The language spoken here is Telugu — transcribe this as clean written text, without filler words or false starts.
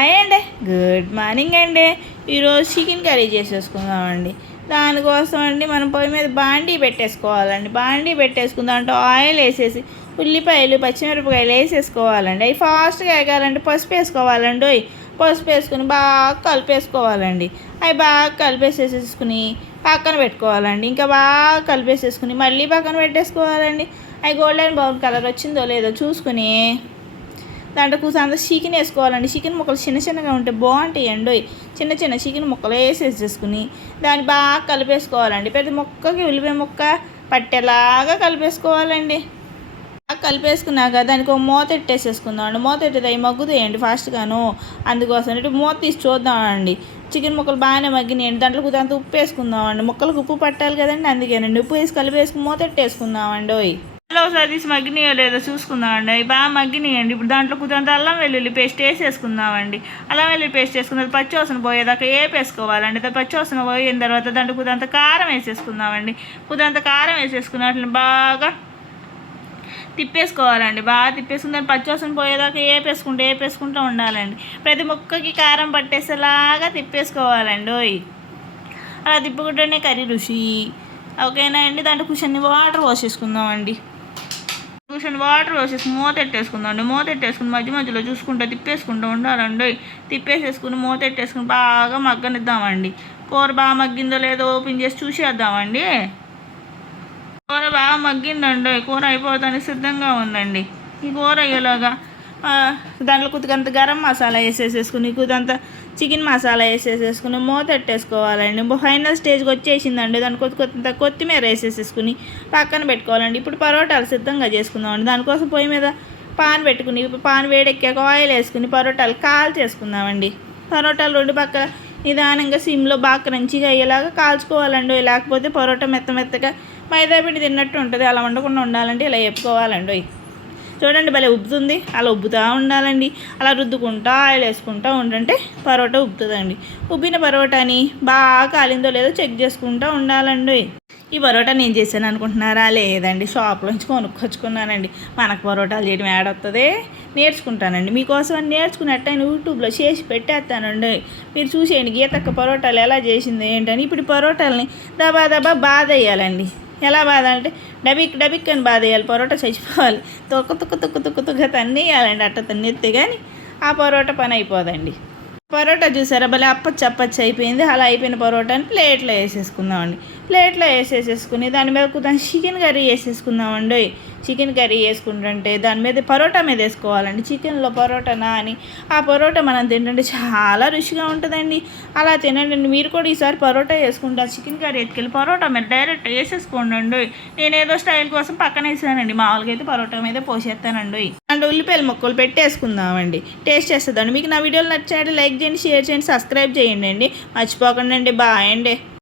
హాయ్ అండి, గుడ్ మార్నింగ్ అండి. ఈరోజు చికెన్ కర్రీ చేసేసుకుందామండి. దానికోసం అండి మనం పొయ్యి మీద బాండీ పెట్టేసుకోవాలండి. బాండీ పెట్టేసుకుందాం అంటే ఆయిల్ వేసేసి ఉల్లిపాయలు పచ్చిమిరపకాయలు వేసేసుకోవాలండి. అవి ఫాస్ట్గా ఎగాలంటే పసుపు వేసుకోవాలండి. పసుపు వేసుకుని బాగా కలిపేసుకోవాలండి. అవి బాగా కలిపేసేసుకుని పక్కన పెట్టుకోవాలండి. ఇంకా బాగా కలిపేసేసుకుని మళ్ళీ పక్కన పెట్టేసుకోవాలండి. అవి గోల్డెన్ బ్రౌన్ కలర్ వచ్చిందో లేదో చూసుకుని దాంట్లో కూర్చొని చికెన్ వేసుకోవాలండి. చికెన్ ముక్కలు చిన్న చిన్నగా ఉంటే బాగుంటాయండి. చిన్న చిన్న చికెన్ ముక్కలు వేసేసుకుని దాన్ని బాగా కలిపేసుకోవాలండి. ప్రతి ముక్కకి ఉల్లిపాయ ముక్క పట్టేలాగా కలిపేసుకోవాలండి. కలిపేసుకున్నాక దానికి ఒక మూత పెట్టేసేసుకుందామండి. మూత పెట్టేది అవి మగ్గుతాయండి ఫాస్ట్గాను. అందుకోసం మూత తీసి చూద్దామండి. చికెన్ ముక్కలు బాగానే మగ్గినాయండి. దాంట్లో కుదంతా ఉప్పు వేసుకుందామండి. ముక్కలకు ఉప్పు పట్టాలి కదండి, అందుకేనండి ఉప్పు వేసి కలిపేసుకుని మూత పెట్టేసుకుందామండి. ఒకసారి తీసి మగ్గినాయో లేదో చూసుకుందామండి. అవి బాగా మగ్గినాయండి. ఇప్పుడు దాంట్లో కుదంతా అల్లం వెల్లుల్లి పేస్ట్ వేసేసుకుందామండి. అల్లం వెల్లుల్లి పేస్ట్ వేసుకున్నది పచ్చివాసన పోయేదాకా వేపేసుకోవాలండి. పచ్చివాసన పోయిన తర్వాత దాంట్లో కుదంతా కారం వేసేసుకుందామండి. కుదంతా కారం వేసేసుకుని వాటిని బాగా తిప్పేసుకోవాలండి. బాగా తిప్పేసుకుని దాన్ని పచ్చివాసన పోయేదాకా వేపేసుకుంటూ ఉండాలండి. ప్రతి ముక్కకి కారం పట్టేసేలాగా తిప్పేసుకోవాలండి. అలా తిప్పుకుంటేనే కర్రీ రుచి. ఓకేనా అండి. దాంట్లో కూర్చొని వాటర్ పోసేసుకుందామండి. వాటర్ పోసేసి మూత పెట్టేసుకుందామండి. మూత పెట్టేసుకుని మధ్య మధ్యలో చూసుకుంటూ తిప్పేసుకుంటూ ఉండాలండి. తిప్పేసేసుకుని మూత పెట్టేసుకుని బాగా మగ్గనిద్దామండి. కూర బాగా మగ్గిందో లేదో ఓపెన్ చేసి చూసేద్దామండి. కూర బాగా మగ్గిందండి. కూర అయిపోతానికి సిద్ధంగా ఉందండి. ఈ కూర అయ్యేలాగా దాంట్లో కొద్దిగంత గరం మసాలా వేసేసేసుకుని కొద్దిగంత చికెన్ మసాలా వేసేసేసుకుని మూత పెట్టేసుకోవాలండి. ఫైనల్ స్టేజ్కి వచ్చేసిందండి. దానికి కొంత కొత్తిమీర వేసేసేసుకుని పక్కన పెట్టుకోవాలండి. ఇప్పుడు పరోటాలు సిద్ధంగా చేసుకుందామండి. దానికోసం పొయ్యి మీద పాన్ పెట్టుకుని పాన్ వేడెక్కాక ఆయిల్ వేసుకుని పరోటాలు చేసుకుందామండి. పరోటాలు రెండు పక్కల నిదానంగా సిమ్లో బాగా క్రంచిగా అయ్యేలాగా కాల్చుకోవాలండి. లేకపోతే పరోటా మెత్తగా మైదా పిండి తిన్నట్టు ఉంటుంది. అలా ఉండకుండా ఉండాలంటే ఇలా వేపుకోవాలండి. చూడండి భలే ఉబ్బుతుంది. అలా ఉబ్బుతూ ఉండాలండి. అలా రుద్దుకుంటా ఆయిల్ వేసుకుంటూ ఉండంటే పరోటా ఉబ్బుతుందండి. ఉబ్బిన పరోటాని బాగా కాలిందో లేదో చెక్ చేసుకుంటూ ఉండాలండి. ఈ పరోటా నేను చేశాను అనుకుంటున్నారా? లేదండి, షాప్లోంచి కొనుక్కొచ్చుకున్నానండి. మనకు పరోటాలు చేయడం ఏడొస్తుంది, నేర్చుకుంటానండి. మీకోసం అని నేర్చుకున్నట్టు యూట్యూబ్లో చేసి పెట్టేస్తానండి. మీరు చూసేయండి గీతక్క పరోటాలు ఎలా చేసింది ఏంటని. ఇప్పుడు పరోటాలని దబా బాధ వేయాలండి. ఎలా బాధ అంటే డబిక్ అని బాధ వేయాలి. పరోటా చచ్చిపోవాలి. తొక్క తన్నేయాలండి. అట్ట తన్నెత్తే కానీ ఆ పరోటా పని అయిపోదండి. పరోటా చూసారా భలే అప్పచ్చి అయిపోయింది. అలా అయిపోయిన పరోటాని ప్లేట్లో వేసేసుకుందామండి. ప్లేట్లో వేసేసేసుకుని దాని మీద కొంచెం చికెన్ కర్రీ వేసేసుకుందామండి. చికెన్ కర్రీ వేసుకుంటుంటే దాని మీద పరోటా మీద వేసుకోవాలండి. చికెన్లో పరోటా నాని ఆ పరోటా మనం తింటుంటే చాలా రుచిగా ఉంటుందండి. అలా తినండి. మీరు కూడా ఈసారి పరోటా వేసుకుంటా చికెన్ కర్రీ ఎత్తుకెళ్ళి పరోటా మీద డైరెక్ట్ వేసేసుకోండి. నేను ఏదో స్టైల్ కోసం పక్కన వేసానండి. మామూలుగా అయితే పరోటా మీద పోసేస్తానండి. అండ్ ఉల్లిపాయల ముక్కలు పెట్టేసుకుందామండి. టేస్ట్ చేస్తుందండి. మీకు నా వీడియోలు నచ్చాడు లైక్ చేయండి, షేర్ చేయండి, సబ్స్క్రైబ్ చేయండి అండి. మర్చిపోకండి అండి. బాయ్ అండి.